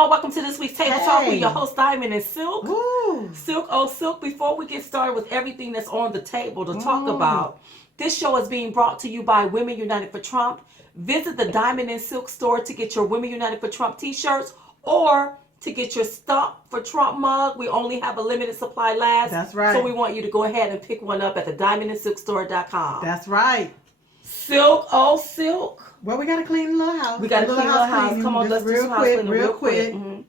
y'all. Welcome to this week's Table Talk with your Hey. host, Diamond and Silk. Woo. Silk, oh Silk, before we get started with everything that's on the table to talk Mm. about, this show is being brought to you by Women United for Trump. Visit the Diamond and Silk store to get your Women United for Trump t-shirts or to get your Stop for Trump mug. We only have a limited supply last. That's right. So we want you to go ahead and pick one up at the diamondandsilkstore.com. That's right. Silk, oh Silk. Well, we got to clean the little house. We got to clean the house. cleaning. Come on, Just let's do some house cleaning real quick. Mhm.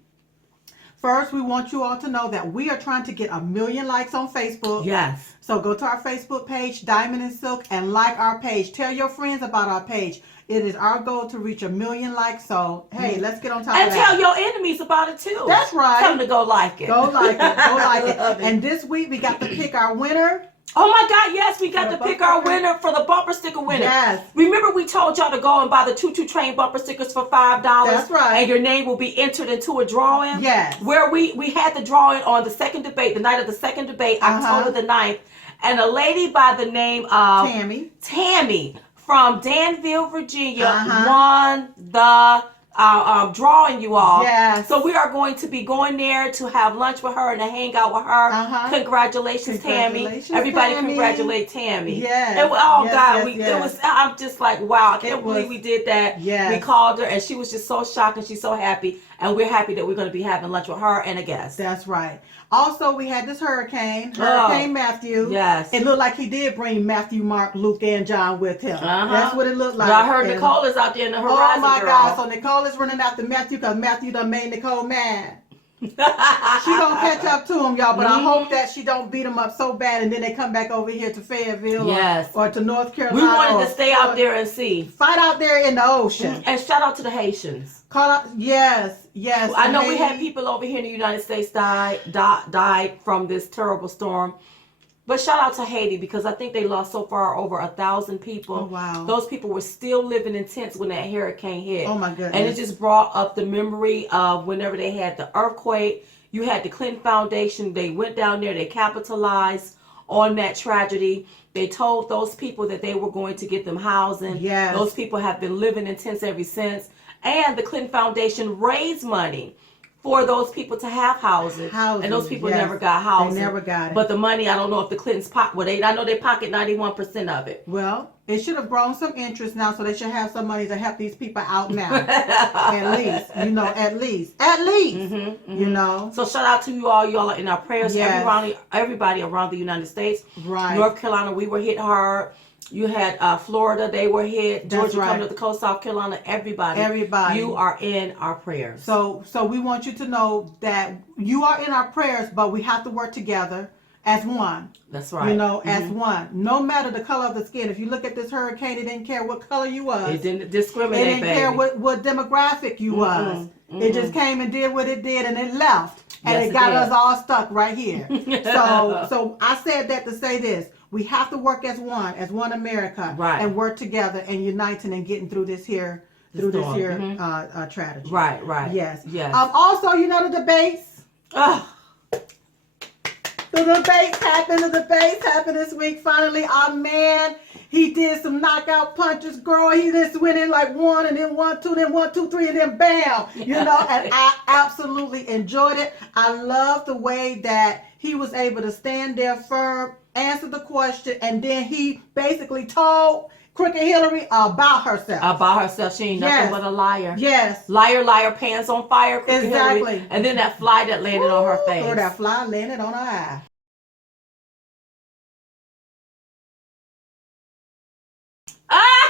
First, we want you all to know that we are trying to get 1 million likes on Facebook. Yes. So go to our Facebook page, Diamond and Silk, and like our page. Tell your friends about our page. It is our goal to reach 1 million likes. So, hey, let's get on top And of that. tell your enemies about it too. That's right. Tell them to go like it. Go like it. Go like it. Love it. And this week, we got to pick our winner. Oh my God, yes, we got For to the pick bumper our sticker. winner for the bumper sticker winner. Yes. Remember we told y'all to go and buy the Tutu Train bumper stickers for $5. That's right. And your name will be entered into a drawing. Yes. Where we had the drawing on the second debate, the night of the second debate, October the 9th. And a lady by the name of Tammy from Danville, Virginia won the drawing, you all. Yes. So we are going to be going there to have lunch with her and to hang out with her. Congratulations, Tammy. Everybody Tammy. Congratulate Tammy. Yes. And oh Yes, God, yes, yes. it was. I'm just like, wow, I can't It was- believe we did that. Yes. We called her and she was just so shocked and she's so happy. And we're happy that we're going to be having lunch with her and a guest. That's right. Also, we had this Hurricane Matthew. Yes. It looked like he did bring Matthew, Mark, Luke, and John with him. That's what it looked like. But I heard And- Nicole is out there in the horizon. Oh my girl. God! So Nicole is running after Matthew because Matthew done made Nicole mad. She gonna catch up to him, y'all. But I hope that she don't beat him up so bad, and then they come back over here to Fayetteville or to North Carolina. We wanted to stay out there and see. Fight out there in the ocean. And shout out to the Haitians. Call out, yes. I know we had people over here in the United States died from this terrible storm. But shout out to Haiti because I think they lost so far over 1,000 people. Oh, wow. Those people were still living in tents when that hurricane hit. Oh, my goodness. And it just brought up the memory of whenever they had the earthquake. You had the Clinton Foundation. They went down there. They capitalized on that tragedy. They told those people that they were going to get them housing. Yes. Those people have been living in tents ever since. And the Clinton Foundation raised money for those people to have houses. And those people never got housing. They never got it. But the money, I don't know if the Clintons I know they pocket 91% of it. Well, it should have grown some interest now, so they should have some money to help these people out now. At least, at least, you know. So shout out to you all. Y'all are in our prayers. Yes. Everybody around the United States. Right. North Carolina, we were hit hard. You had Florida, they were hit. That's Georgia right. coming to the coast, South Carolina, everybody. You are in our prayers. So we want you to know that you are in our prayers, but we have to work together as one. That's right. As one. No matter the color of the skin. If you look at this hurricane, it didn't care what color you was. It didn't discriminate, It didn't care what demographic you was. It just came and did what it did and it left. And Yes, it got it did. us all stuck right here. So I said that to say this. We have to work as one America. Right. And work together and uniting and getting through this here tragedy. Right. Yes. Yes. Also, the debates. The debates happened this week. Finally, our man, he did some knockout punches, girl. He just went in like one and then 1, 2, then 1, 2, 3, and then bam. And I absolutely enjoyed it. I love the way that he was able to stand there firm, answer the question, and then he basically told Crooked Hillary about herself. She ain't nothing but a liar. Yes. Liar, pants on fire. Crooked Exactly. Hillary. And then that fly that landed on her face. Or that fly landed on her eye.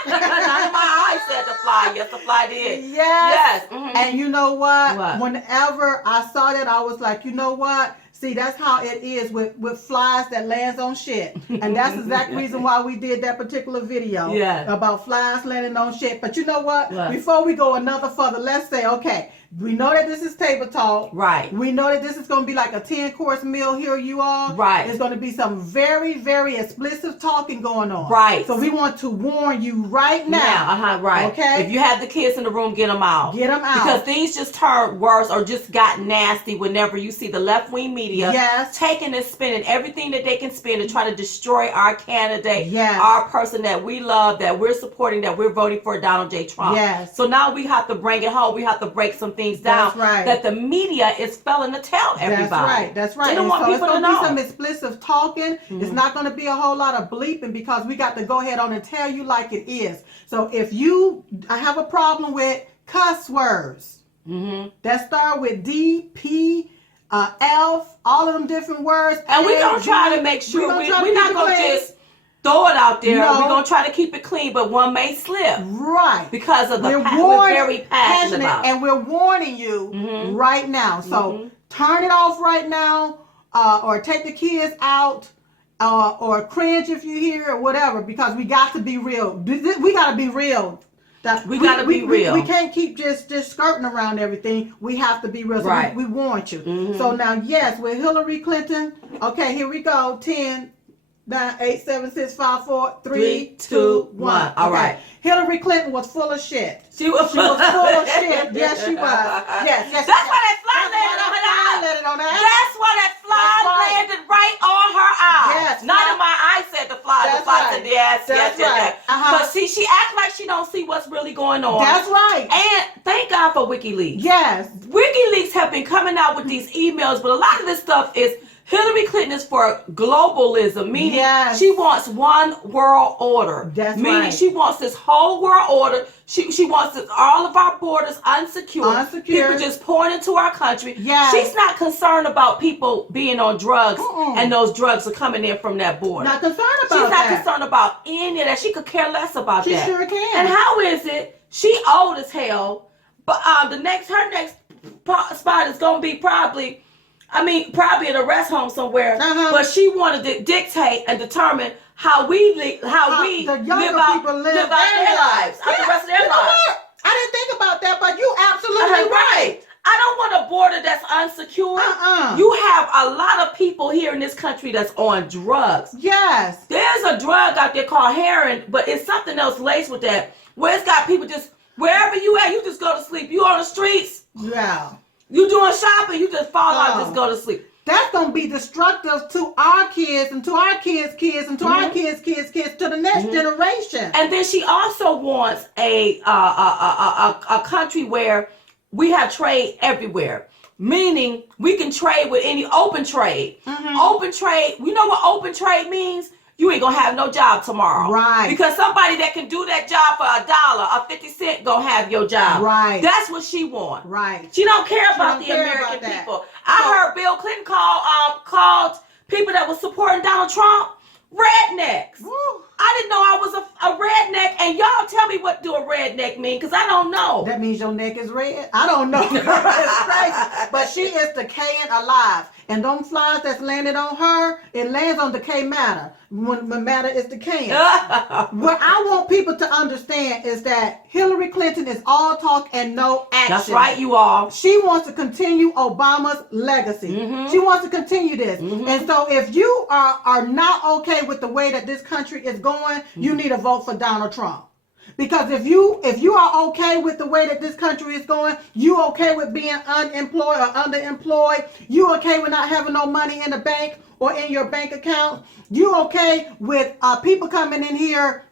Not in my eyes said the fly. Yes, the fly did. Yes. Mhm. And you know what? What? Whenever I saw that, I was like, you know what? See, that's how it is with flies that lands on shit. And that's the exact reason why we did that particular video about flies landing on shit. But you know what? Before we go another further, let's say, okay, we know that this is table talk. Right. We know that this is going to be like a 10-course meal here, you all. Right. There's going to be some very, very explicit talking going on. Right. So we want to warn you right now. Right. Okay. If you have the kids in the room, get them out. Get them out. Because things just turned worse or just got nasty whenever you see the left-wing media taking and spending everything that they can spend to try to destroy our candidate, our person that we love, that we're supporting, that we're voting for, Donald J. Trump. Yes. So now we have to bring it home. We have to break some things things down that the media is failing to tell everybody. That's right. They don't want people to know. It's going to be some explicit talking. It's not going to be a whole lot of bleeping because we got to go ahead on and tell you like it is. So if you have a problem with cuss words that start with D, P, F, all of them different words. And we're going to try to make sure we're not going to just throw it out there. No. We're going to try to keep it clean, but one may slip. Right. Because of we're very passionate about it. And we're warning you right now. So turn it off right now or take the kids out or cringe if you hear or whatever because we got to be real. We got to be real. We gotta be real. We can't keep just skirting around everything. We have to be real. So we want you. So now, yes, with Hillary Clinton. Okay, here we go. 10, 9, 8, 7, 6, 5, 4, 3, 2, 1. All right. Hillary Clinton was full of shit. She was full of shit. Yes, she was. Yes. That's why that fly landed on her eye. That's why that fly landed right on her eye. Yes. Not in my eye said the fly. The fly said yes. But see, she acts like she don't see what's really going on. That's right. And thank God for WikiLeaks. Yes. WikiLeaks have been coming out with these emails, but a lot of this stuff is Hillary Clinton is for globalism, meaning she wants one world order. Meaning she wants this whole world order. She wants all of our borders unsecure. People just pouring into our country. She's not concerned about people being on drugs and those drugs are coming in from that border. Not concerned about She's not concerned about any of that. She could care less about that. She sure can. And how is it? She old as hell, but her next spot is gonna be probably in a rest home somewhere. But she wanted to dictate and determine how we live out their lives, the rest of their lives. I didn't think about that, but you absolutely right. I don't want a border that's unsecure. You have a lot of people here in this country that's on drugs. Yes. There's a drug out there called heroin, but it's something else laced with that, where it's got people just, wherever you at, you just go to sleep. You on the streets. Yeah. You doing shopping, you just fall out, just go to sleep. That's going to be destructive to our kids and to our kids' kids and to our kids' to the next generation. And then she also wants a country where we have trade everywhere. Meaning we can trade with any open trade. Open trade, you know what open trade means? You ain't gonna have no job tomorrow. Right. Because somebody that can do that job for $1 or 50 cents gonna have your job. Right. That's what she wants. Right. She don't care about the American people. I heard Bill Clinton called people that were supporting Donald Trump rednecks. Woo. I didn't know I was a redneck, and y'all tell me what do a redneck mean, because I don't know. That means your neck is red? I don't know. It's crazy. But she is decaying alive. And them flies that's landed on her, it lands on decay matter. When matter is decaying. What I want people to understand is that Hillary Clinton is all talk and no action. That's right, you all. She wants to continue Obama's legacy. She wants to continue this. And so if you are not okay with the way that this country is going, you need to vote for Donald Trump. Because if you are okay with the way that this country is going, you okay with being unemployed or underemployed, you okay with not having no money in the bank or in your bank account, you okay with people coming in here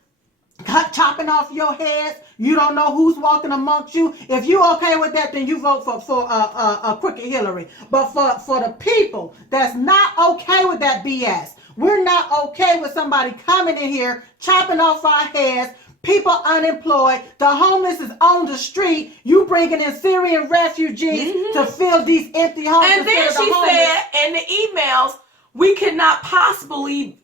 chopping off your heads, you don't know who's walking amongst you. If you okay with that, then you vote for a crooked Hillary. But for the people that's not okay with that BS, we're not okay with somebody coming in here chopping off our heads, people unemployed, the homeless is on the street, you bringing in Syrian refugees to fill these empty homes. And then she said in the emails, we cannot possibly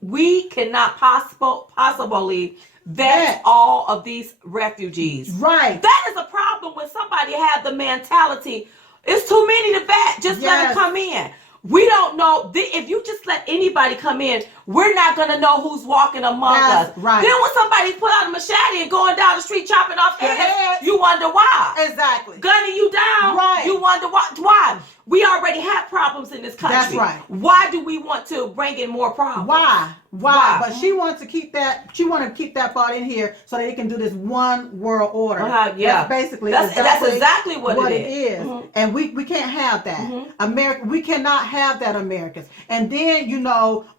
vet all of these refugees. Right. That is a problem when somebody had the mentality, it's too many to vet, just let them come in. We don't know. If you just let anybody come in, we're not going to know who's walking among us. Right. Then when somebody pull out a machete and going down the street chopping off heads, you wonder why. Exactly. Gunning you down, you wonder why. We already have problems in this country. That's right. Why do we want to bring in more problems? Why? But she wants to keep that. She wants to keep that part in here so that it can do this one world order. That's basically that's exactly what it is. And we can't have that. America, we cannot have that, Americans. And then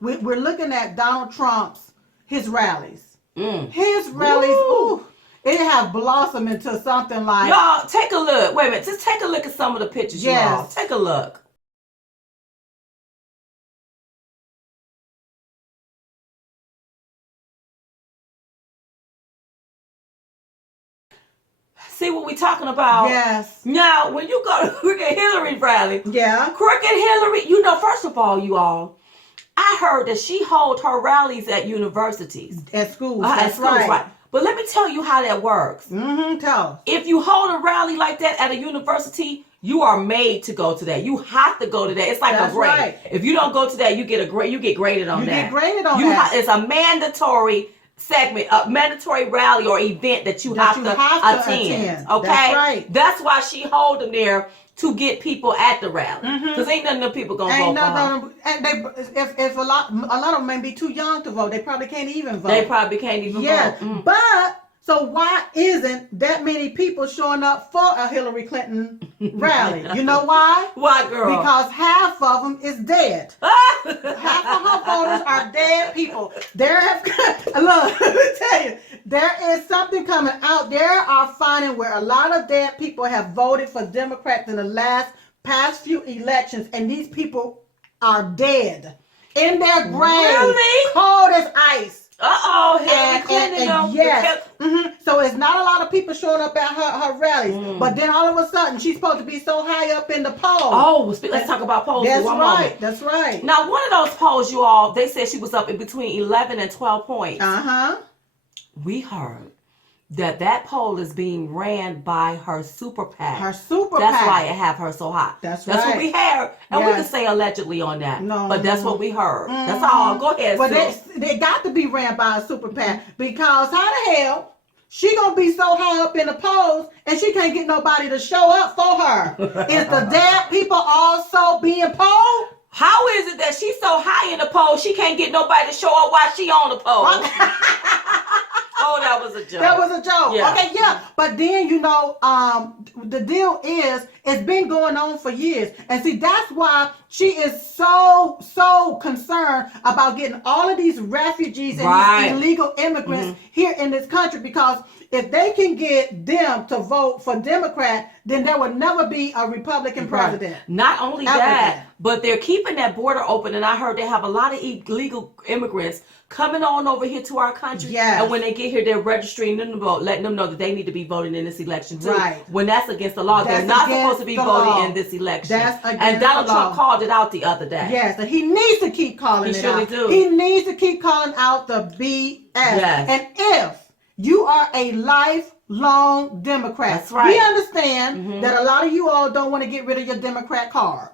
we're looking at Donald Trump's his rallies. His rallies. Ooh. it have blossomed into something like. Y'all, take a look. Wait a minute. Just take a look at some of the pictures, y'all. Take a look. See what we talking about? Yes. Now, when you go to Crooked Hillary rally, Crooked Hillary, you know, first of all, you all, I heard that she holds her rallies at universities. At schools. At schools, right. But let me tell you how that works. Tell us. If you hold a rally like that at a university, you are made to go to that. You have to go to that. It's like a grade. Right. If you don't go to that, you get a grade. You get graded on that. You get graded on that. It's a mandatory segment, a mandatory rally or event that you have to attend. Okay, that's right. That's why she hold them there to get people at the rally. Because ain't none of them people gonna vote for her. And if a lot of them may be too young to vote, they probably can't even vote. They probably can't even vote. But so why isn't that many people showing up for a Hillary Clinton rally? You know why? Why, girl? Because half of them is dead. Half of her voters are dead people. Look, let me tell you, there is something coming out. There are finding where a lot of dead people have voted for Democrats in the past few elections, and these people are dead in their grave, really? Cold as ice. Hillary Clinton. Yes. So it's not a lot of people showing up at her rallies. But then all of a sudden, she's supposed to be so high up in the polls. Oh, let's talk about polls for one moment. That's right. Now, one of those polls, you all, they said she was up in between 11 and 12 points. We heard that poll is being ran by her super PAC. That's why it have her so hot. That's what we heard. And we can say allegedly on that. No. But that's what we heard. That's all. Go ahead, they got to be ran by a super PAC, because how the hell she gonna be so high up in the polls and she can't get nobody to show up for her? Is the dead people also being polled? How is it that she's so high in the poll she can't get nobody to show up while she on the poll? Oh, that was a joke. That was a joke. Yeah. Okay, yeah. But then, you know, the deal is, it's been going on for years. And see, that's why she is so concerned about getting all of these refugees and these illegal immigrants here in this country. Because if they can get them to vote for Democrat, then there would never be a Republican president. Not only that, but they're keeping that border open. And I heard they have a lot of illegal immigrants coming on over here to our country. Yes. And when they get here, they're registering them to vote, letting them know that they need to be voting in this election too. Right. When that's against the law. They're not supposed to be voting in this election. That's against and Donald Trump called it out the other day. Yes, and he needs to keep calling it out. He needs to keep calling out the BS. Yes. And if you are a lifelong Democrat, that's right. We understand that a lot of you all don't want to get rid of your Democrat card.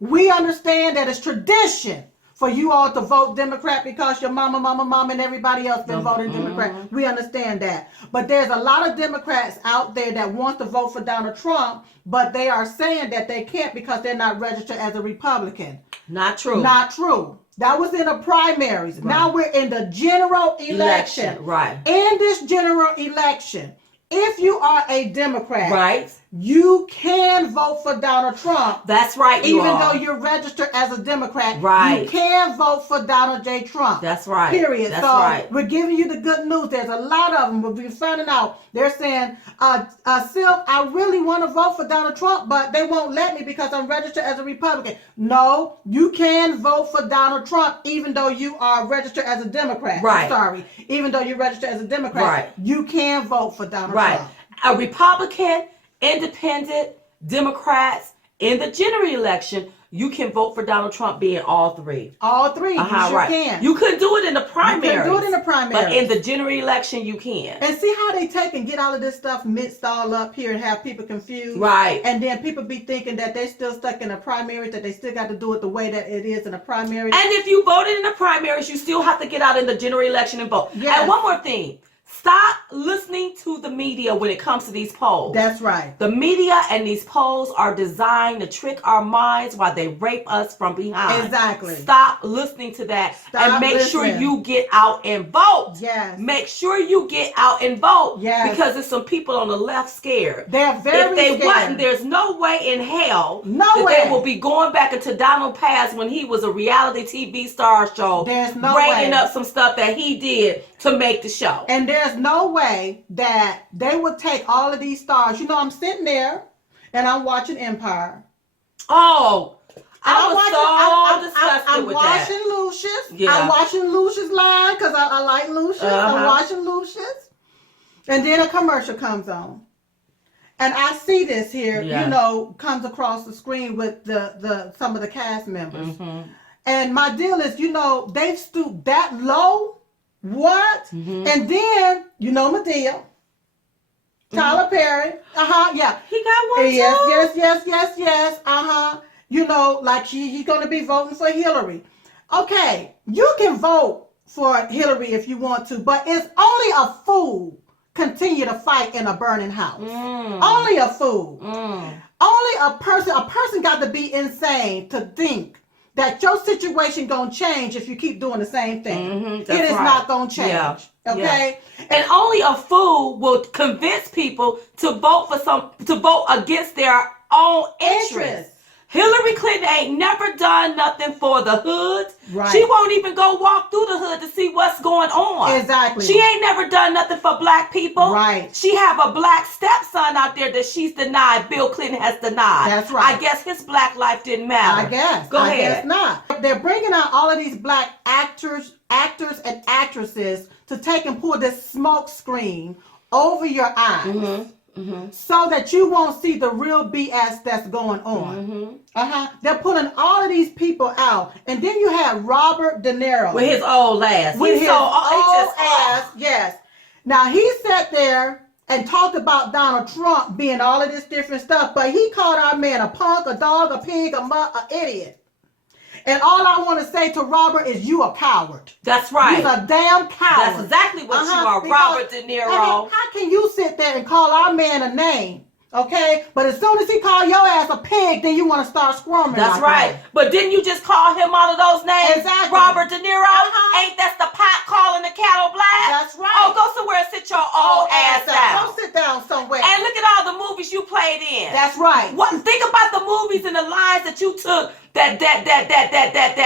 We understand that it's tradition for you all to vote Democrat because your mama, and everybody else been voting Democrat. We understand that. But there's a lot of Democrats out there that want to vote for Donald Trump, but they are saying that they can't because they're not registered as a Republican. Not true. Not true. That was in the primaries. Right. Now we're in the general election. Right. In this general election, if you are a Democrat, right, you can vote for Donald Trump. That's right. Even though you're registered as a Democrat, right, you can vote for Donald J. Trump. That's right. Period. That's right. We're giving you the good news. There's a lot of them. We're finding out. They're saying, Silk, I really want to vote for Donald Trump, but they won't let me because I'm registered as a Republican. No, you can vote for Donald Trump even though you are registered as a Democrat. Right. I'm sorry. Even though you're registered as a Democrat, right, you can vote for Donald Trump. A Republican, Independent, Democrats, in the general election, you can vote for Donald Trump being all three. All three. You sure can. You couldn't do it in the primaries. You couldn't do it in the primaries. But in the general election, you can. And see how they take and get all of this stuff mixed all up here and have people confused. Right. And then people be thinking that they're still stuck in the primaries, that they still got to do it the way that it is in the primaries. And if you voted in the primaries, you still have to get out in the general election and vote. Yes. And one more thing. Stop listening to the media when it comes to these polls. That's right. The media and these polls are designed to trick our minds while they rape us from behind. Exactly. Stop listening to that. And make sure you get out and vote. Yes. Make sure you get out and vote. Yes. Because there's some people on the left scared. They're very scared. If they wasn't, there's no way in hell they will be going back into Donald past when he was a reality TV star show. There's no bringing up some stuff that he did to make the show. And there's no way that they would take all of these stars. You know, I'm sitting there and I'm watching Empire. Oh, I was so disgusted with that. I'm watching Lucius. Yeah. I'm watching Lucius live because I like Lucius. I'm watching Lucius. And then a commercial comes on. And I see this here, you know, comes across the screen with the some of the cast members. Mm-hmm. And my deal is, you know, they've stooped that low. What? Mm-hmm. And then, you know, Madea. Tyler Perry. Yeah. He got one too? Yes. You know, like he's going to be voting for Hillary. Okay, you can vote for Hillary if you want to, but it's only a fool continue to fight in a burning house. Only a fool. Only a person got to be insane to think that your situation gonna change if you keep doing the same thing. It is not gonna change. Yeah. Okay? Yeah. And only a fool will convince people to vote against their own interests. Hillary Clinton ain't never done nothing for the hood. Right. She won't even go walk through the hood to see what's going on. Exactly. She ain't never done nothing for black people. Right. She have a black stepson out there that she's denied. Bill Clinton has denied. That's right. I guess his black life didn't matter. I guess. Go ahead. I guess not. They're bringing out all of these black actors and actresses to take and pull this smoke screen over your eyes. So that you won't see the real BS that's going on. They're pulling all of these people out. And then you have Robert De Niro. With his old ass. With his old ass, yes. Now, he sat there and talked about Donald Trump being all of this different stuff, but he called our man a punk, a dog, a pig, an idiot. And all I want to say to Robert is you a coward. That's right. He's a damn coward. That's exactly what you are, Robert De Niro. How can you sit there and call our man a name? Okay? But as soon as he call your ass a pig, then you want to start squirming. That's right. But didn't you just call him all of those names? Exactly. Robert De Niro? Ain't that the pot calling the cattle black? That's right. Oh, go somewhere and sit your old ass down. Go sit down somewhere. And look at all the movies you played in. That's right. Think about the movies and the lines that you took that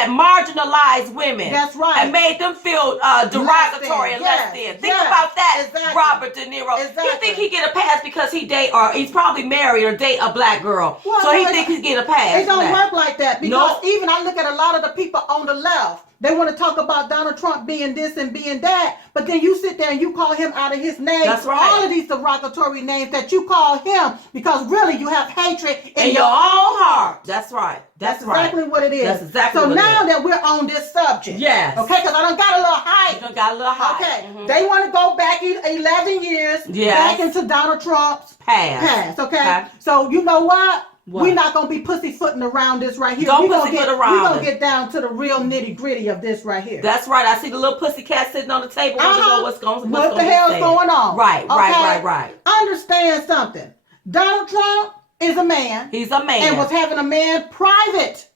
marginalized women. That's right. And made them feel derogatory and less than. Think about that, Robert De Niro. Exactly. You think he get a pass because he's probably married or date a black girl. Well, so he think he get a pass. It don't work like that because even I look at a lot of the people on the left. They want to talk about Donald Trump being this and being that, but then you sit there and you call him out of his name. That's right. All of these derogatory names that you call him because really you have hatred in your own heart. That's right. That's exactly what it is. That's exactly so what now it is. that we're on this subject. Yes. Okay, because I done got a little hype. You done got a little hype. Okay. They want to go back 11 years back into Donald Trump's past. Okay. So you know what? We're not going to be pussyfooting around this right here. We're going to get down to the real nitty gritty of this right here. That's right. I see the little pussycat sitting on the table. Want to know what's going on. What the hell's going on? Right. Understand something. Donald Trump is a man. He's a man. And was having a private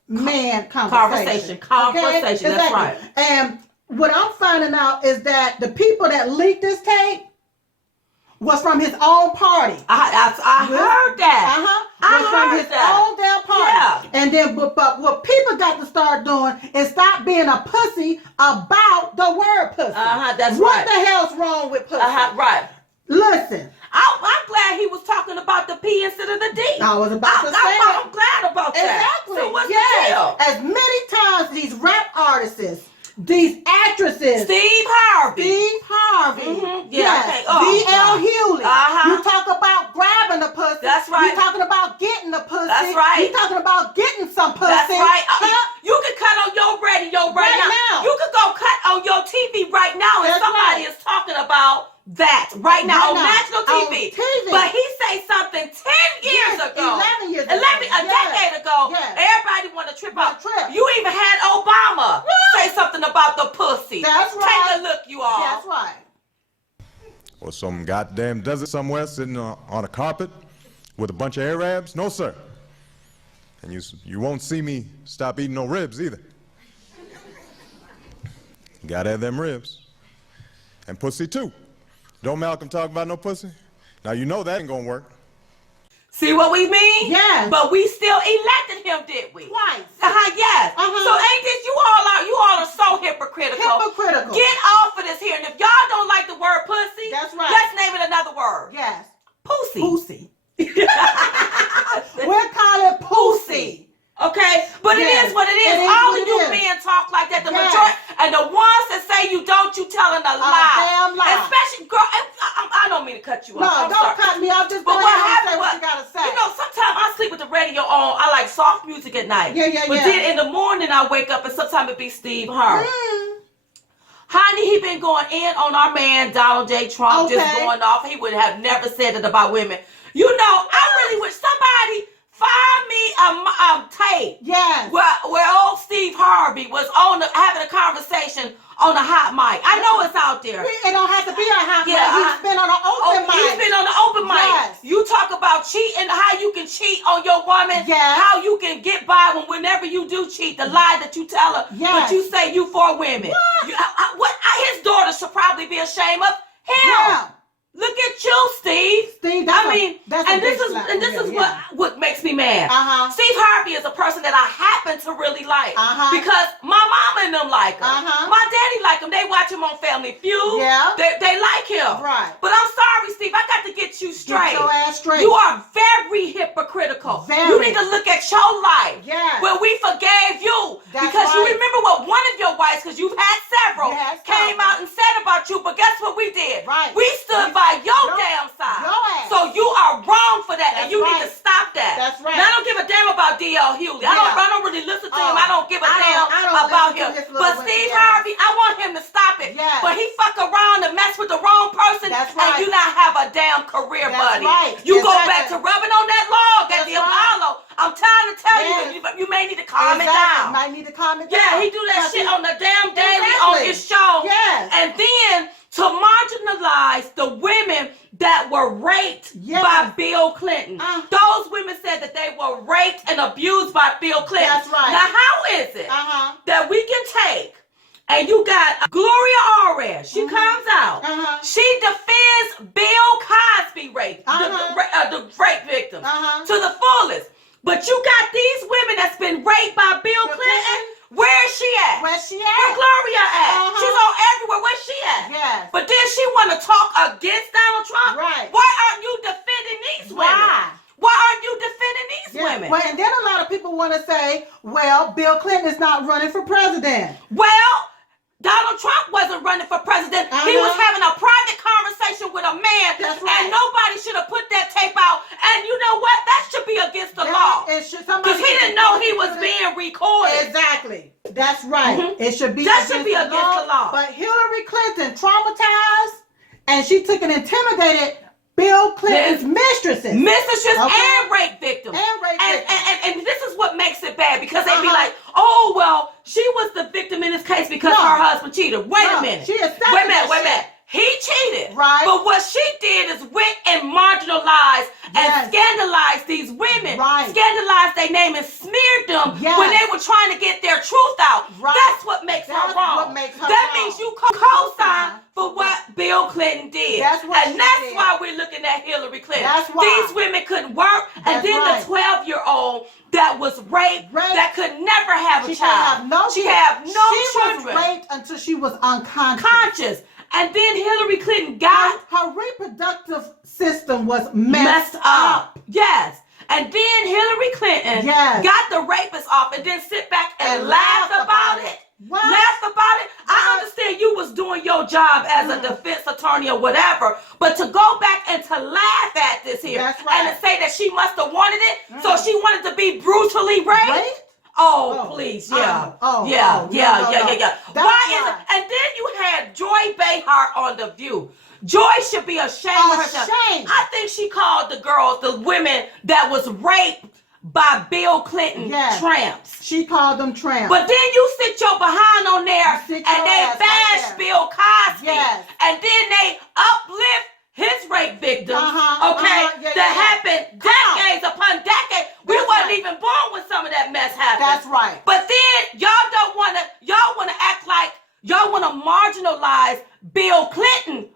conversation. Conversation. That's right. And what I'm finding out is that the people that leaked this tape was from his own party. I heard that. Was from his own damn party. Yeah. And then, but what people got to start doing is stop being a pussy about the word pussy. That's what the hell's wrong with pussy? Right. Listen. I'm glad he was talking about the P instead of the D. I was about to say I'm glad about that. Exactly. So what's the deal? As many times these rap artists, these actresses, Steve Harvey, yes, D.L. Hewley. You talk about grabbing the pussy. That's right. You talking about getting the pussy. That's right. You talking about getting some pussy. That's right. You can cut on your radio right now. You can go cut on your TV right now, and somebody is talking about that right now on national TV. But he say something 10 years ago, 11 years ago, a decade ago. Everybody want to trip out. You even had Obama say something about the pussy. That's right. Take a look, you all. That's right. Or some goddamn desert somewhere sitting on a carpet with a bunch of Arabs? No, sir. And you won't see me stop eating no ribs either. Gotta have them ribs. And pussy too. Don't Malcolm talk about no pussy? Now you know that ain't gonna work. See what we mean? Yes. But we still elected him, did we? Twice. Yes. So ain't this, you all are so hypocritical. Hypocritical. Get off of this here. And if y'all don't like the word pussy, Pussy. We'll call it pussy. Okay, but Yes, it is what it is. it is All what of it you is. men talk like that. The Yes. majority, and the ones that say you don't, you telling a lie. Damn lie. Especially, girl, I don't mean to cut you No, off. I'm don't sorry. cut me off. Just But go what ahead and say happened what was, you gotta say. you know, sometimes I sleep with the radio on. I like soft music at night. Yeah. But then in the morning I wake up and sometimes it be Steve Harvey. Honey, he been going in on our man Donald J. Trump, just going off. He would have never said it about women. You know, I really wish somebody find me a tape. Yes. Where old Steve Harvey was having a conversation on a hot mic. I know it's out there. It don't have to be a hot mic. Yeah, He's been on an open mic. He's been on the open mic. Yes. You talk about cheating, how you can cheat on your woman, Yes. how you can get by whenever you do cheat, the lie that you tell her, Yes. but you say you for women. What? His daughter should probably be ashamed of him. Yeah. Look at you, Steve. Steve, this is what makes me mad. Steve Harvey is a person that I happen to really like because my mama and them like him. My daddy like him. They watch him on Family Feud. Yeah. They like him. Right. But I'm sorry, Steve. I got to get you straight. Get your ass straight. You are very hypocritical. Very. You need to look at your life. Yes. Where we forgave you. That's because you right. remember what one of your wives, because you've had several, came out and said about you. But guess what we did? Right. We stood by your damn side. Your ass. So you are wrong for that, and That's you right. need to stop that. That's right. Now, I don't give a damn about D.L. Hughley. I don't really listen to him. I don't give a damn about him. But Steve Harvey, I want him to stop it. Yes. But he fuck around and mess with the wrong person, That's and right. you not have a damn career, That's buddy. right. You go Exactly. back to rubbing on that log at That's the right. Apollo. I'm trying to tell Yes. you may need to calm it Exactly. down. Might need to calm it down. Yeah, he do that shit on the damn daily Exactly. on his show. Yes. And then to marginalize the women that were raped Yes. by Bill Clinton. Those women said that they were raped and abused by Bill Clinton. That's right. Now, how is it that we can take, and you got Gloria Allred, she comes out, she defends Bill Cosby rape, the rape victims to the fullest. But you got these women that's been raped by Bill Clinton. Where is she at? Where's she Where at? Gloria at? She's on everywhere. Where's she at? Yes. But then she want to talk against Donald Trump? Right. Why aren't you defending these women? Why aren't you defending these women? Well, and then a lot of people want to say, well, Bill Clinton is not running for president. Well, Donald Trump wasn't running for president. He was having a private conversation with a man, That's right. and nobody should have put that tape out. And you know what? That should be against the law. Because he didn't know he was being recorded. Exactly. That's right. It should be That should be against the law. But Hillary Clinton traumatized, and she took and intimidated Bill Clinton's mistresses. And rape victims. And this is what makes it bad, because they be like, oh, well, she was the victim in this case because her husband cheated. Wait a minute. She accepted Wait a minute. that shit. He cheated. Right. But what she did is went and marginalized and scandalized these women. Right. Scandalized their name and smeared them when they were trying to get their truth out. Right. That's what makes her wrong. What makes her that wrong. means you co-sign for what Bill Clinton did. That's what and she that's did. why we're looking at Hillary Clinton. That's why. These women couldn't work. And That's then right. the 12-year-old that was raped, that could never have a child. She was raped until she was unconscious. And then Hillary Clinton got her reproductive system was messed up. Yes. And then Hillary Clinton Yes. got the rapist off and then sit back and laugh about it. What? Laugh about it. I understand you was doing your job as a defense attorney or whatever, but to go back and to laugh at this here That's right. and to say that she must have wanted it, so she wanted to be brutally raped. Oh, please, yeah. No. Why is That's it? why. And then you had Joy Behar on The View. Joy should be ashamed of herself. Ashamed. I think she called the women that was raped by Bill Clinton tramps. She called them tramps. But then you sit your behind on there and sit your they ass bash right there. Bill Cosby. Yes. And then they uplift his rape victims, that happened decades upon decades. We wasn't even born when some of that mess happened. That's right. But then y'all want to act like y'all want to marginalize Bill Clinton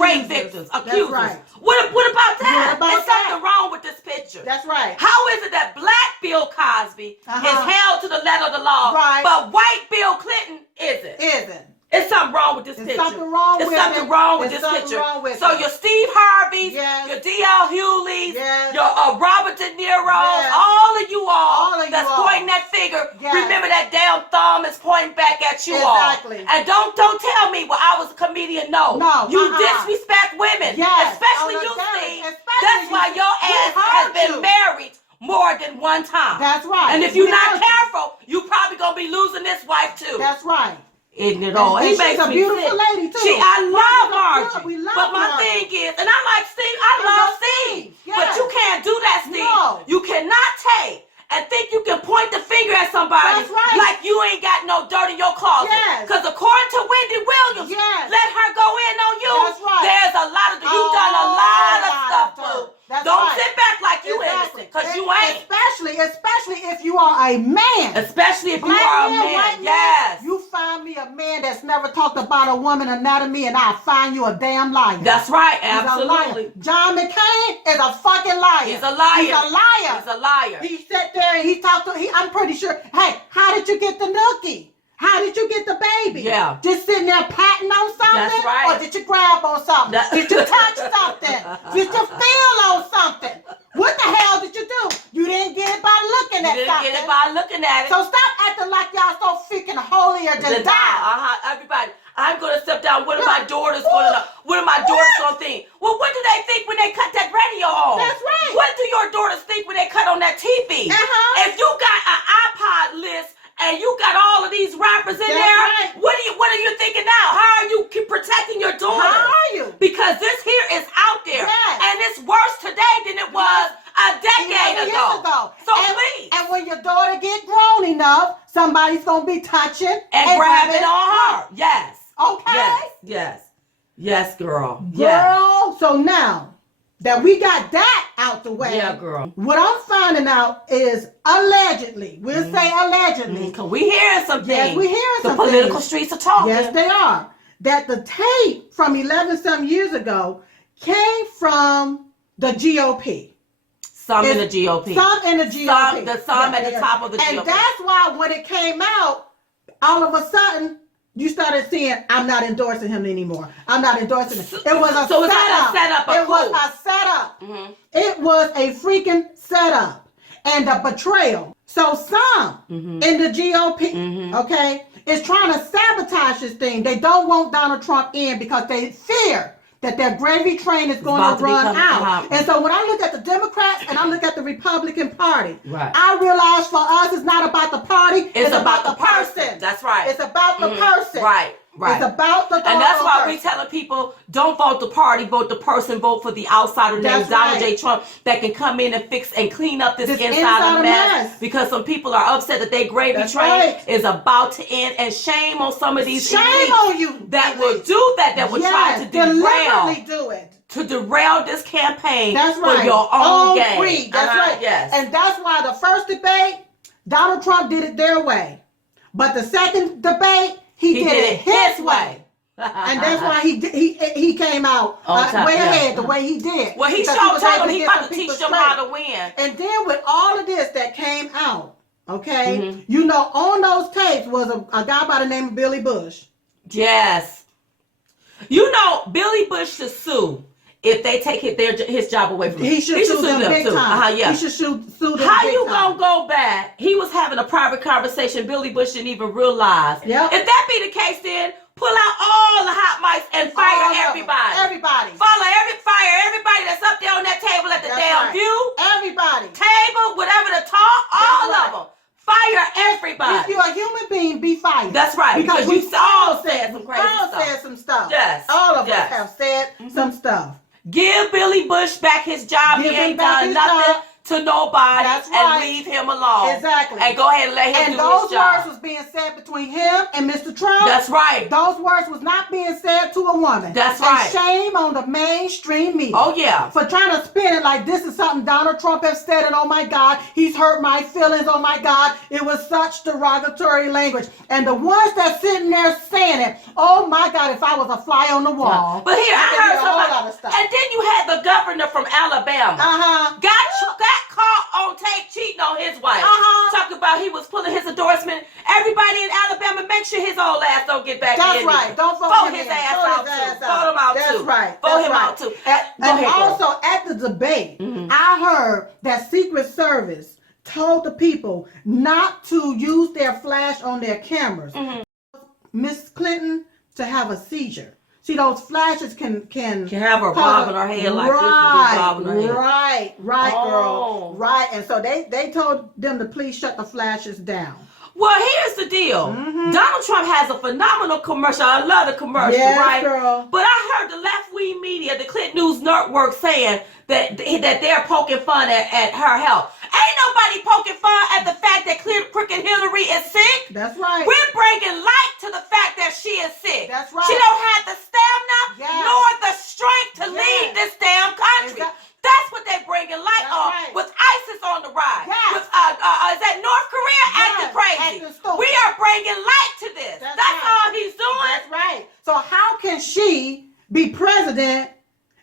rape victims, accusers. right. What about that? What about There's something wrong with this picture. That's right. How is it that black Bill Cosby is held to the letter of the law, Right. but white Bill Clinton isn't? Isn't. It's something wrong with this picture. Something wrong There's with something it. wrong with There's this something picture. wrong with So it. your Steve Harveys, Yes. your D.L. Hewleys, Yes. your Robert De Niro, Yes. all of you all, All of that's you all. pointing that finger. Yes. Remember that damn thumb is pointing back at you Exactly. all. And don't tell me, well, I was a comedian. No. No, You disrespect women. Yes. Especially On the you, daily. Steve. Especially That's you, why Steve. your We ass heard has been you. married more than one time. That's right. And if you're We not heard you. careful, you probably gonna be losing this wife too. That's right. Isn't it all? And He she's makes a me beautiful sick. lady too. I love Margie's Margie. we love But my Margie. thing is, and I like Steve, I love Steve. Yes. But you can't do that, Steve. No. You cannot take and think you can point the finger at somebody That's right. like you ain't got no dirt in your closet. Yes. Because according to Wendy Williams, Yes. let her go in on you. That's right. There's a lot of, you've done a lot of stuff, boo. That's Don't right. sit back like you Exactly. innocent, because you ain't. Especially if you are a man. Especially if you Black are a man, man. white man, Yes. you find me a man that's never talked about a woman anatomy, and I'll find you a damn liar. That's right. He's a liar. Absolutely. John McCain is a fucking liar. He's a liar. He's a liar. He's a liar. He sat there and he talked to. I'm pretty sure. Hey, how did you get the nookie? How did you get the baby? Yeah. Just sitting there patting on something? That's right. Or did you grab on something? Did you touch something? Did you feel on something? What the hell did you do? You didn't get it by looking at You didn't something. get it by looking at it. So stop acting like y'all so freaking holier than thou. Everybody, I'm gonna step down. What are my daughters gonna? What are my daughters gonna think? Well, what do they think when they cut that radio on? That's right. What do your daughters think when they cut on that TV? If you got an iPod list and you got all of these rappers in That's there, right. what are you thinking now? How are you protecting your daughters? How are you? Because this here is out there, Yes. and it's worse today than it was a decade 11 years ago. So and, please. And when your daughter get grown enough, somebody's gonna be touching And grabbing on her. Yes. Okay. Yes, girl. Girl, Yes. so now that we got that out the way, Yeah, girl. what I'm finding out is allegedly, we'll say allegedly, Cause we hearing some things. yes, we hearing the some political things. streets are talking. Yes, they are. That the tape from 11 some years ago came from the GOP. Some in the GOP. Some in the GOP. Some at the top of the and GOP. that's why when it came out, all of a sudden, you started seeing, I'm not endorsing him anymore. I'm not endorsing him. It was a So it's setup. not a setup, a It was coup. a setup. Mhm. It was a freaking setup and a betrayal. So some Mm-hmm. in the GOP, okay, is trying to sabotage this thing. They don't want Donald Trump in because they fear that their gravy train is going about to to run become- out. And so when I look at the Democrats and I look at the Republican Party, Right. I realize for us it's not about the party, It's about the person. That's right. It's about the person. Right. It's about the And that's why we person. telling people, don't vote the party, vote the person, vote for the outsider named That's Donald right. J. Trump that can come in and fix and clean up this This inside insider mess. mess. Because some people are upset that their gravy That's train right. is about to end, and shame on some of these Shame elites on you that will do that will try to deliberately do it. derail this campaign That's right. for your own gain. Greed. That's right. Yes. And that's why the first debate, Donald Trump did it their way. But the second debate, he did it his way. And that's why he came out On top, way yeah. ahead the way he did. Well, he Because showed was told able him he get about some to teach people them how straight. to win. And then with all of this that came out, okay, Mm-hmm. you know, on those tapes was a guy by the name of Billy Bush. Yes. You know, Billy Bush should sue if they take his job away from him. He should sue them big too. time. Yeah. He should sue them How big you time. gonna go back? He was having a private conversation. Billy Bush didn't even realize. Yep. If that be the case, then pull out all the hot mics and fire All of them. everybody. Everybody. Fire everybody that's up there on that table at the That's damn right. view, Everybody. table, whatever the talk, all right. of them. Fire everybody. If you're a human being, be fired. That's right, because we you all said some crazy all stuff. said some stuff. Yes, All of yes. us have said some stuff. Give Billy Bush back his job. Give He him ain't back done his nothing job. to nobody. That's and right. leave him alone. Exactly. And go ahead and let him And do those his job. words was being said between him and Mr. Trump. That's right. Those words was not being said to a woman. That's and right. Shame on the mainstream media. Oh yeah. For trying to spin it like this is something Donald Trump has said, and oh my God, he's hurt my feelings. Oh my God, it was such derogatory language. And the ones that's sitting there saying it, oh my God, if I was a fly on the wall. But here, I could heard do a whole somebody. lot of stuff. And then you had the governor from Alabama. Uh-huh. Got caught on tape cheating on his wife. Talking about he was pulling his endorsement. Everybody in Alabama, make sure his old ass don't get back in. That's right. Don't vote his ass out too. Vote him out too. That's right. Vote him out too. And also at the debate, I heard that Secret Service told the people not to use their flash on their cameras. Miss Clinton to have a seizure. See, those flashes can have her bobbing her head like this. Right, girl. Right. And so they told them to please shut the flashes down. Well, here's the deal. Donald Trump has a phenomenal commercial. I love the commercial, right? Girl. But I heard the left-wing media, the Clinton News Network, saying that they're poking fun at her health. Ain't nobody poking fun at the fact that Crooked Hillary is sick. That's right. We're bringing light to the fact that she is sick. That's right. She don't have the stamina nor the strength to lead this damn country. That's what they're bringing light on. With ISIS on the rise. With is that North Korea acting crazy? We are bringing light to this. That's all he's doing. That's right. So how can she be president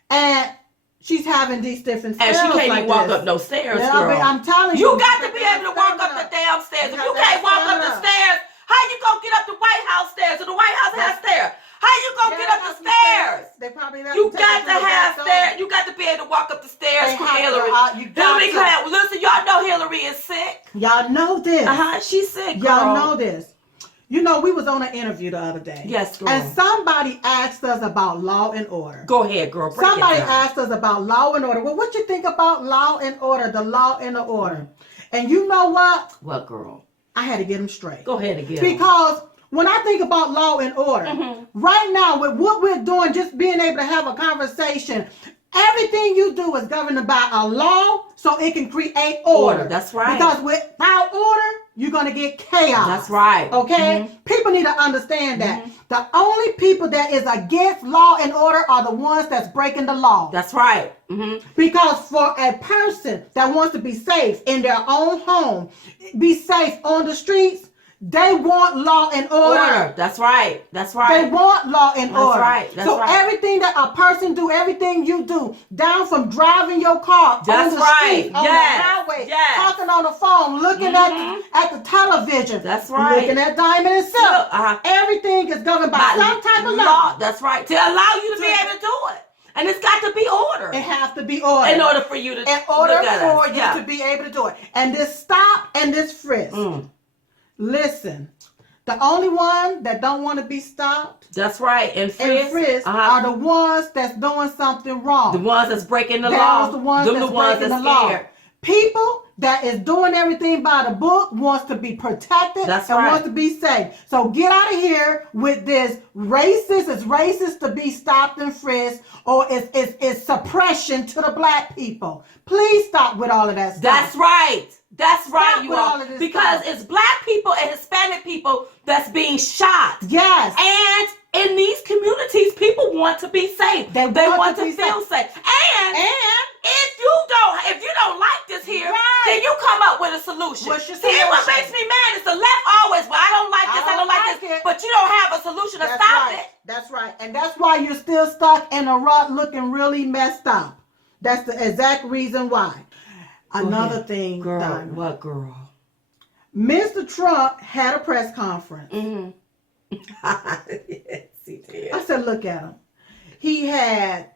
and she's having these different and she can't even walk up no stairs, girl. I'm telling you. You got to be able to walk up the damn stairs. If you can't walk up the stairs, how you gonna get up the White House stairs? Or the White House has stairs. How you gonna get up the stairs? They probably you got to have stairs. You got to be able to walk up the stairs for Hillary. Listen, y'all know Hillary is sick. Y'all know this. She's sick, girl. Y'all know this. You know, we was on an interview the other day. Yes, girl. And somebody asked us about law and order. Go ahead, girl. Somebody asked us about law and order. Well, what you think about law and order, the law and the order? And you know what? What, girl? I had to get them straight. Go ahead and get them. Because when I think about law and order, right now with what we're doing, just being able to have a conversation, everything you do is governed by a law so it can create order. That's right. Because without order, you're going to get chaos. That's right. Okay? People need to understand that. The only people that is against law and order are the ones that's breaking the law. That's right. Because for a person that wants to be safe in their own home, be safe on the streets, they want law and order. That's right. That's right. They want law and order. Right. That's so everything that a person do, everything you do, down from driving your car on the street, on the highway, talking on the phone, looking at the television. That's right. Looking at Diamond and Silk. Everything is governed by some type of law. That's right. To allow you to be able to do it. And it's got to be order. It has to be order. In order for you to to be able to do it. And this stop and this frisk. Listen, the only one that don't want to be stopped. That's right. And frisk are the ones that's doing something wrong. The ones that's breaking the law. The ones that's breaking the law. People that is doing everything by the book wants to be protected wants to be safe. So get out of here with this racist. It's racist to be stopped and frisked, or it's suppression to the black people. Please stop with all of that stuff. That's right. That's right, you all. Because it's black people and Hispanic people that's being shot. Yes. And in these communities, people want to be safe. They want to feel safe. And if you don't like this here, then you come up with a solution. What's your See, solution? what makes me mad is the left always, well, I don't like this, I don't like this. But you don't have a solution to stop it. That's right. And that's why you're still stuck in a rut looking really messed up. That's the exact reason why. Another thing, girl. Diamond. What, girl? Mr. Trump had a press conference. Yes, he did. I said, look at him. He had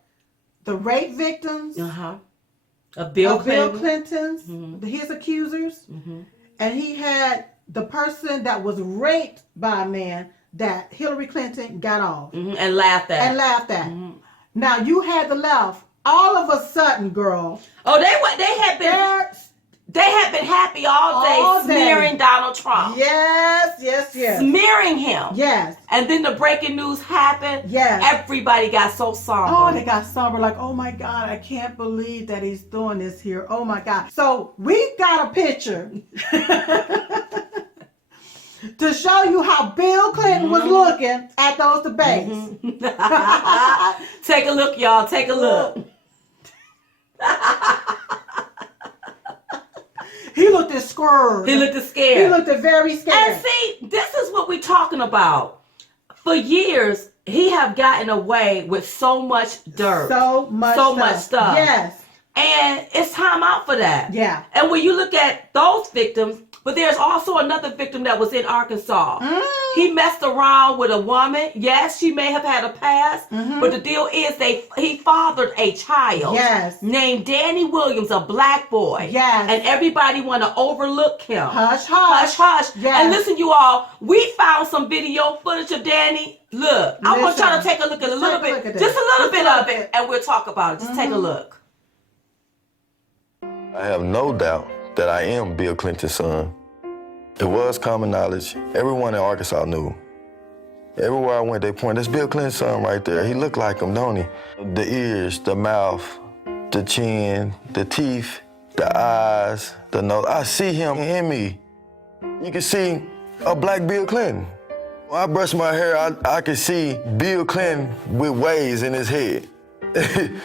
the rape victims of Bill Clinton's, his accusers, and he had the person that was raped by a man that Hillary Clinton got off and laughed at. Now you had the left. All of a sudden, girl. Oh, they had been happy all day smearing Donald Trump. Yes. Smearing him. Yes. And then the breaking news happened. Yes. Everybody got so somber. Oh, they got somber. Like, oh my God, I can't believe that he's doing this here. Oh my God. So we got a picture to show you how Bill Clinton was looking at those debates. Take a look, y'all. Take a look. He looked scared. He looked scared. He looked very scared. And see, this is what we're talking about. For years, he have gotten away with so much dirt. So much stuff. Yes. And it's time out for that. Yeah. And when you look at those victims, but there's also another victim that was in Arkansas. He messed around with a woman. Yes, she may have had a past, but the deal is he fathered a child named Danny Williams, a black boy. Yes. And everybody want to overlook him. Hush, hush. Hush, hush. Yes. And listen, you all, we found some video footage of Danny. Look, I want y'all to take a look at a little bit, just a little bit of it, and we'll talk about it. Just take a look. I have no doubt that I am Bill Clinton's son. It was common knowledge. Everyone in Arkansas knew. Everywhere I went, they pointed, that's Bill Clinton's son right there. He looked like him, don't he? The ears, the mouth, the chin, the teeth, the eyes, the nose. I see him in me. You can see a black Bill Clinton. When I brush my hair, I can see Bill Clinton with waves in his head. I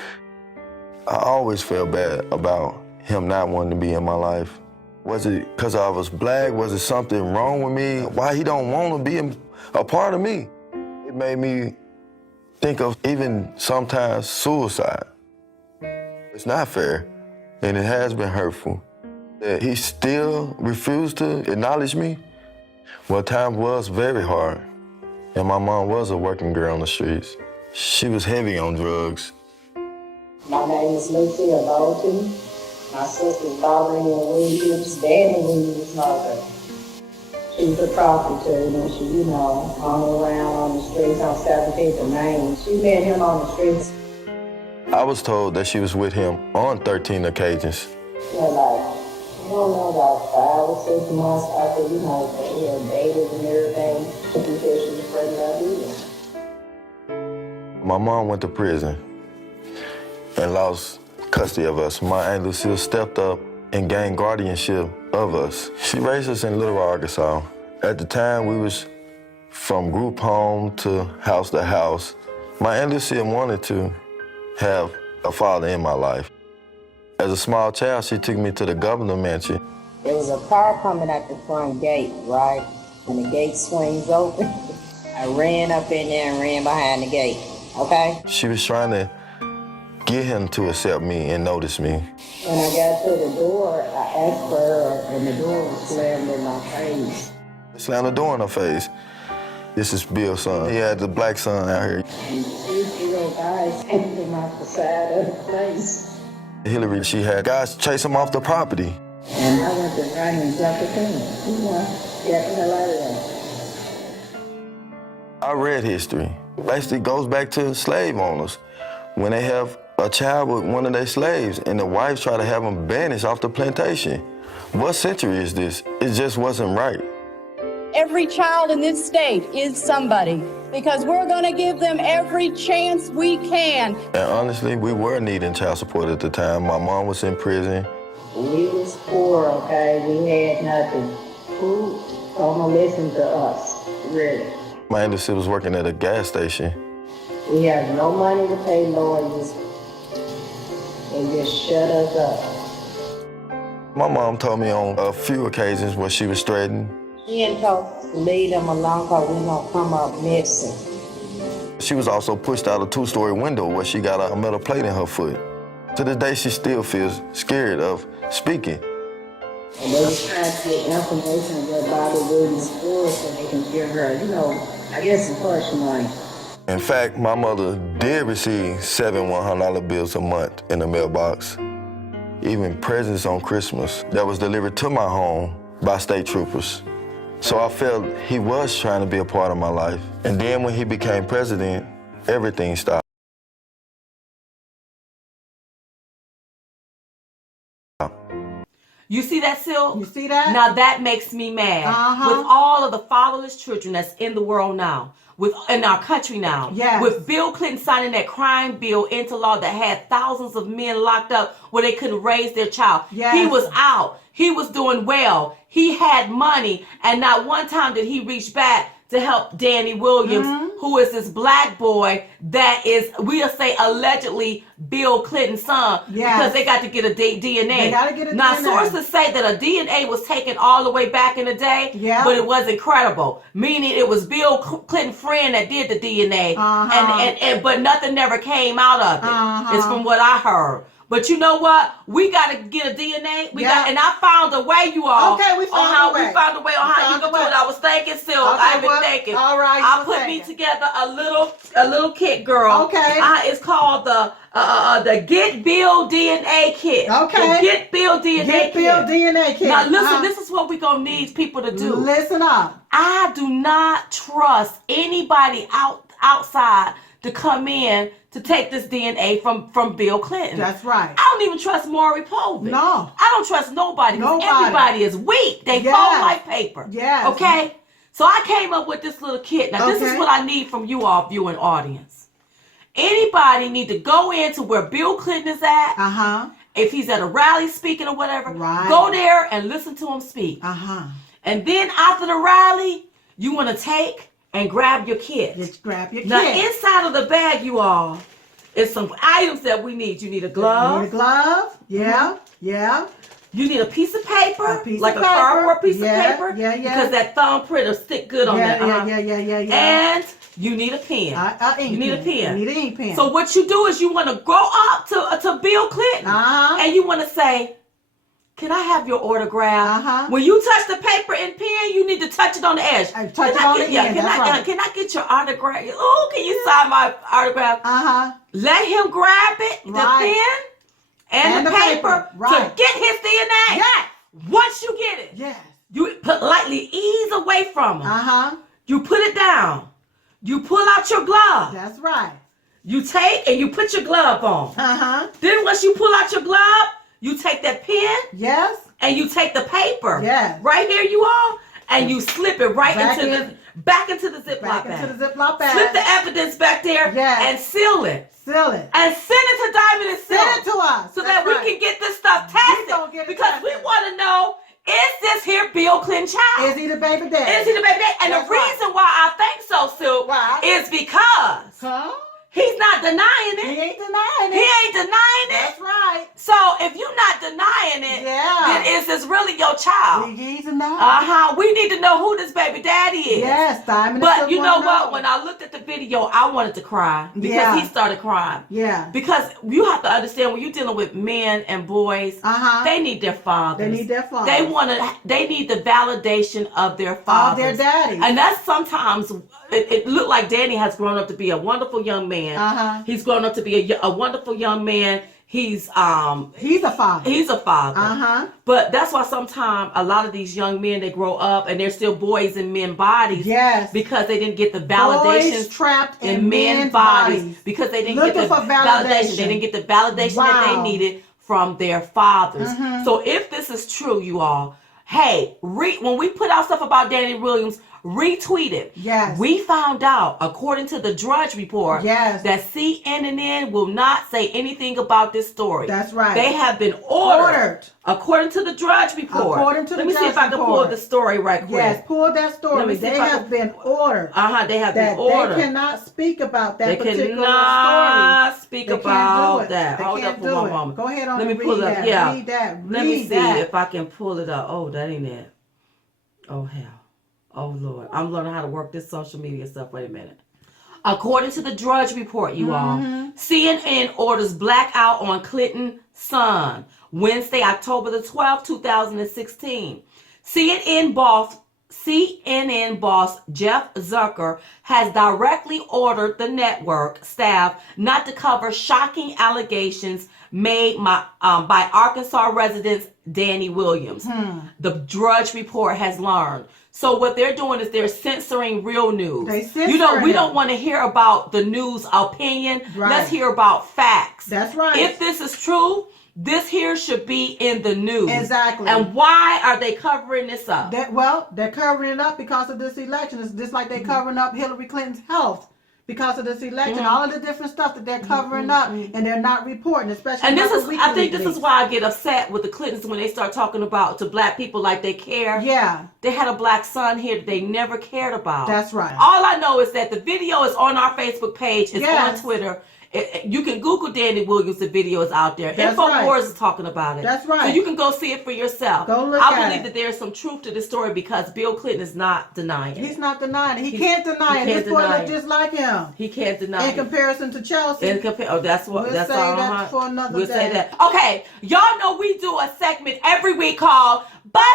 always felt bad about him not wanting to be in my life. Was it because I was black? Was it something wrong with me? Why he don't want to be a part of me? It made me think of even sometimes suicide. It's not fair, and it has been hurtful. That he still refused to acknowledge me. Well, time was very hard, and my mom was a working girl on the streets. She was heavy on drugs. My name is Lucia Bolton. My sister's Valerie Williams, Danny Williams' mother. She was a prostitute and she, hung around on the streets on 17th and Main. She met him on the streets. I was told that she was with him on 13 occasions. Yeah, I don't know, about 5 or 6 months after, they had dated and everything. She said she was pregnant of me. My mom went to prison and lost custody of us. My Aunt Lucille stepped up and gained guardianship of us. She raised us in Little Rock, Arkansas. At the time, we was from group home to house. My Aunt Lucille wanted to have a father in my life. As a small child, she took me to the governor mansion. There was a car coming at the front gate, right? When the gate swings open, I ran up in there and ran behind the gate, okay? She was trying to get him to accept me and notice me. When I got to the door, I asked for her, and the door was slammed in my face. Slammed the door in her face. This is Bill's son. He had the black son out here. And 2 little guys hit him off the side of the place. Hillary, she had guys chase him off the property. And I went to run and jumped the fence. Get the hell out of there. I read history. Basically goes back to slave owners. When they have a child with one of their slaves and the wives try to have them banished off the plantation. What century is this? It just wasn't right. Every child in this state is somebody because we're going to give them every chance we can. And honestly, we were needing child support at the time. My mom was in prison. We was poor, okay? We had nothing. Who gonna listen to us, really? My Aunt Lucille was working at a gas station. We have no money to pay lawyers. They just shut us up. My mom told me on a few occasions when she was threatened. She didn't talk to leave them alone because we gonna come up missing. She was also pushed out a 2-story window where she got a metal plate in her foot. To this day, she still feels scared of speaking. And they was trying to get information about Bobby Williams' story so they can give her, I guess some hush money. In fact, my mother did receive 7 $100 bills a month in the mailbox. Even presents on Christmas that was delivered to my home by state troopers. So I felt he was trying to be a part of my life. And then when he became president, everything stopped. You see that, Sil? You see that? Now that makes me mad. With all of the fatherless children that's in the world now, in our country now, with Bill Clinton signing that crime bill into law that had thousands of men locked up where they couldn't raise their child. He was out. He was doing well. He had money, and not one time did he reach back to help Danny Williams, who is this black boy that is, we'll say, allegedly Bill Clinton's son, because they got to get a DNA. They got to get a now, DNA. sources say that a DNA was taken all the way back in the day, but it wasn't credible, meaning it was Bill Clinton's friend that did the DNA, but nothing never came out of it. It's from what I heard. But you know what? We got to get a DNA. And I found a way, you all. Okay, we found a way. We found a way on how you can do it. I was thinking, Silk. I've been thinking. All right. I put me together a little kit, girl. Okay. It's called the Get Bill DNA kit. Okay. The Get Bill DNA kit. Get Bill DNA kit. Now listen, this is what we're gonna need people to do. Listen up. I do not trust anybody outside to come in to take this DNA from Bill Clinton. That's right. I don't even trust Maury Povich. No. I don't trust nobody. Everybody is weak. They fold like paper. Yes. Okay? So I came up with this little kit. Now this is what I need from you all, viewing audience. Anybody need to go into where Bill Clinton is at. Uh-huh. If he's at a rally speaking or whatever, right. Go there and listen to him speak. Uh-huh. And then after the rally, you want to take and grab your kit. Just grab your kit. Now inside of the bag, you all, is some items that we need. You need a glove. You need a glove. Yeah. Yeah. You need a piece of paper, like a paper. cardboard piece of paper. Yeah. Because that thumbprint will stick good on that. Yeah. And you need a pen. You need a pen. You need an ink pen. So what you do is you want to go up to Bill Clinton, and you want to say, "Can I have your autograph?" When you touch the paper and pen, you need to touch it on the edge. Touch it on the end. Can I get your autograph? Oh, can you sign my autograph? Let him grab it, the pen and the paper to get his DNA. Yes. Once you get it, yes, you politely ease away from him. You put it down. You pull out your glove. That's right. You take and you put your glove on. Then once you pull out your glove, you take that pen. Yes. And you take the paper. Yes. Right here, you all, and you slip it back into the Ziploc bag. Slip the evidence back there. Yes. And seal it. Seal it. And send it to Diamond and Silk. Send it to us. So that we can get this stuff tested. Because we want to know, is this here Bill Clinton child? Is he the baby daddy? Is he the baby daddy? And the reason why I think so, Silk, is because he's not denying it. He ain't denying it. He ain't denying it. That's right. So if you're not denying it, then is this really your child? He's denying. We need to know who this baby daddy is. Yes, Diamond. But you know what? When I looked at the video, I wanted to cry because he started crying. Yeah. Because you have to understand, when you're dealing with men and boys, they need their fathers. They need their fathers. They need the validation of their fathers. Of their daddies. And that's sometimes, it looked like Danny has grown up to be a wonderful young man. He's grown up to be a wonderful young man. He's a father. He's a father. But that's why sometimes a lot of these young men, they grow up and they're still boys in men bodies. Yes. Because they didn't get the validation. Boys trapped in men bodies. Because they didn't get the validation. They didn't get the validation that they needed from their fathers. So if this is true, you all, hey, when we put out stuff about Danny Williams, retweet it. Yes. We found out, according to the Drudge Report, that CNN will not say anything about this story. That's right. They have been ordered. According to the Drudge Report. Let me see if I can pull the story right quick. Yes, pull that story. They have been ordered. They have been ordered. They cannot speak about that particular story. They cannot speak about that. Hold up for one moment. Go ahead on. Let me pull it up. Yeah. Read that. Let me see if I can pull it up. Oh, that ain't it. Oh, hell. Oh, Lord. I'm learning how to work this social media stuff. Wait a minute. According to the Drudge Report, you all, CNN orders blackout on Clinton's son. Wednesday, October the 12th, 2016. CNN boss Jeff Zucker has directly ordered the network staff not to cover shocking allegations made by Arkansas resident Danny Williams. The Drudge Report has learned. So what they're doing is they're censoring real news. We don't want to hear about the news opinion. Right. Let's hear about facts. That's right. If this is true, this here should be in the news. Exactly. And why are they covering this up? They're covering it up because of this election. It's just like they're covering up Hillary Clinton's health because of this election. All of the different stuff that they're covering up, and they're not reporting, especially. And I think this is why I get upset with the Clintons when they start talking about to black people like they care. Yeah. They had a black son here that they never cared about. That's right. All I know is that the video is on our Facebook page. It's on Twitter. You can Google Danny Williams. The video is out there. That's InfoWars right. is talking about it. That's right. So you can go see it for yourself. Go look I at believe it. that there's some truth to this story because Bill Clinton is not denying it. He's not denying it. He can't deny it. can't This boy deny look it. just like him. He can't deny In it. comparison to Chelsea. That's what. We'll That's say all. that for another We'll day. say that. Okay, y'all know we do a segment every week called Busted.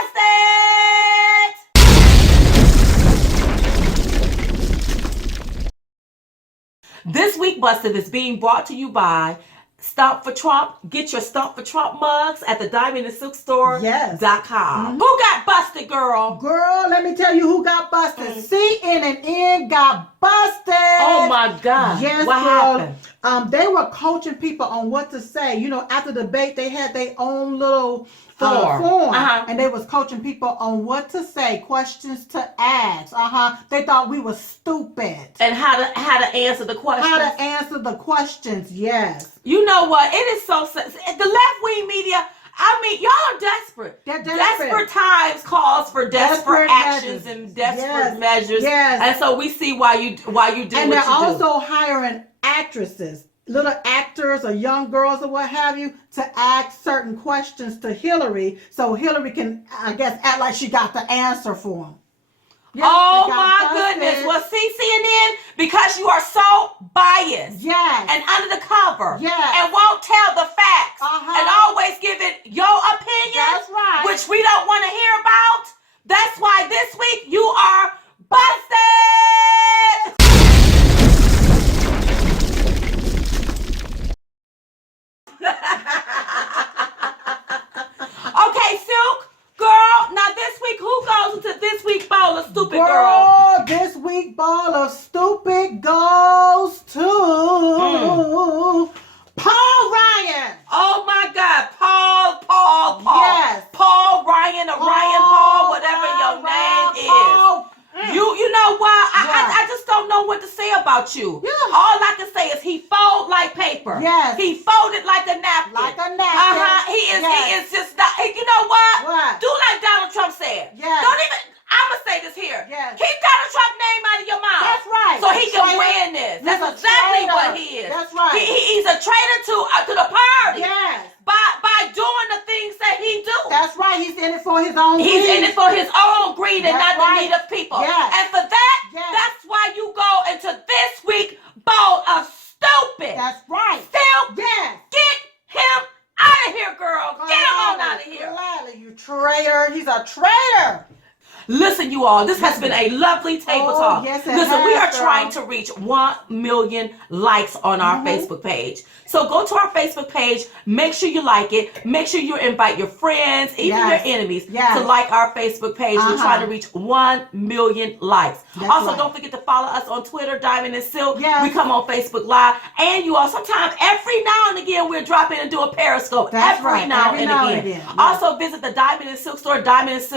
This week, Busted is being brought to you by Stump for Trump. Get your Stump for Trump mugs at the Diamond and Silk Store. Yes. .com. Who got busted, girl? Girl, let me tell you who got busted. CNN got busted. Oh my God. Yes, What girl. happened? They were coaching people on what to say. You know, after the debate, they had their own little form. Uh-huh. And they was coaching people on what to say, questions to ask. They thought we were stupid. And how to answer the question. How to answer the questions, yes. You know what? It is so the left-wing media. I mean, y'all are desperate. They're desperate. Desperate times calls for desperate actions measures. and desperate Yes. measures. Yes. And so we see why you do And what they're you do. also hiring actresses, little actors or young girls or what have you, to ask certain questions to Hillary so Hillary can, I guess, act like she got the answer for them. Yes, Oh they got my busted. goodness. Well, see, CNN, because you are so biased Yes. and under the cover Yes. and won't tell the facts and always give it your opinion, That's right. which we don't want to hear about. That's why this week you are busted. Okay, Silk, girl, now this week, who goes into this week's bowl of stupid girl? This week ball of stupid goes to Paul Ryan. Oh my God, Paul. Yes. Paul Ryan or Ryan Paul, whatever your name is. You know what? I just don't know what to say about you. Yeah. All I can say is he fold like paper. Yes. He folded like a napkin. Like a napkin. He Yes. is just not. You know what? What? Do like Donald Trump said. Yes. Don't even. I'ma say this here. Yes. Keep Donald Trump's name out of your mouth. That's right. So he can Traitor. win this. He's That's a exactly traitor. what he is. That's right. He's a traitor to the party. Yes. By doing the things that he do. That's right. He's in it for his own He's greed. in it for his own greed and That's not right. the need of people. Yes. And for that, Yes. that's why you go into this week bowl of stupid. That's right. Still, Yes. get him out of here, girl. Get him on out of here. Gladly, you traitor. He's a traitor. Listen, you all, this has been a lovely table talk. yes, it Listen, we are has, girl. trying to reach 1 million likes on our Facebook page. So go to our Facebook page, make sure you like it, make sure you invite your friends, even Yes. your enemies, Yes. to like our Facebook page. We're trying to reach 1 million likes. That's Also, right. don't forget to follow us on Twitter, Diamond and Silk. Yes. We come on Facebook Live. And you all, sometimes every now and again, we'll drop in and do a Periscope. That's every right. now Every and now again. and again. Yes. Also, visit the Diamond and Silk store,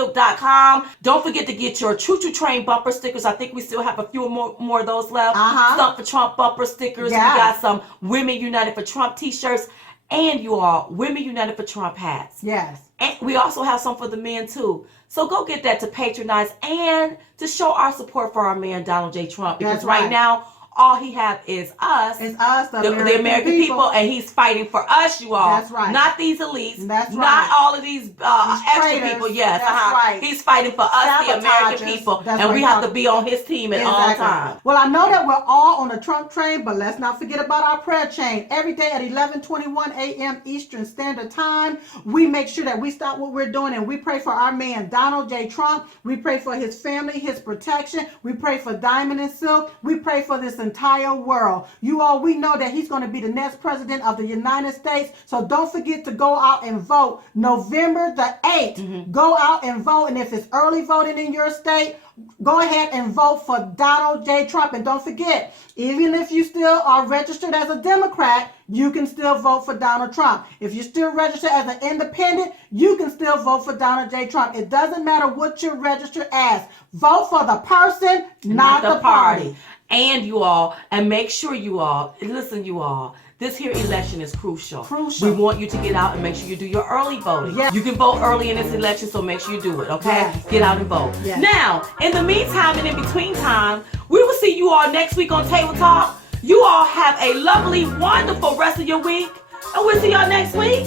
diamondandsilk.com. Don't forget to get your Choo Choo Train bumper stickers. I think we still have a few more of those left. Stump for Trump bumper stickers. Yeah. We got some Women United for Trump t-shirts. And you all, Women United for Trump hats. Yes. And we also have some for the men too. So go get that to patronize and to show our support for our man Donald J. Trump. Because That's right right. now, all he have is us. It's us, the American people, and he's fighting for us, you all. That's right. Not these elites. That's Not right. all of these extra traitors. people. Yes, That's right. He's fighting for us, the American Sabotagers. people, That's and what we he's have to talking- be on his team at all times. Well, I know that we're all on the Trump train, but let's not forget about our prayer chain. Every day at 11:21 a.m. Eastern Standard Time, we make sure that we stop what we're doing and we pray for our man Donald J. Trump. We pray for his family, his protection. We pray for Diamond and Silk. We pray for this entire world. You all, we know that he's going to be the next president of the United States. So don't forget to go out and vote November the 8th. Go out and vote. And if it's early voting in your state, go ahead and vote for Donald J. Trump. And don't forget, even if you still are registered as a Democrat, you can still vote for Donald Trump. If you're still registered as an independent, you can still vote for Donald J. Trump. It doesn't matter what you're registered as. Vote for the person, not the party. And you all, and make sure you all, listen you all, this here election is crucial. Crucial. We want you to get out and make sure you do your early voting. Yes. You can vote early in this election, so make sure you do it, okay? Yes. Get out and vote. Yes. Now, in the meantime and in between time, we will see you all next week on Table Talk. You all have a lovely, wonderful rest of your week. And we'll see y'all next week.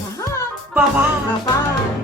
Bye-bye. Bye-bye.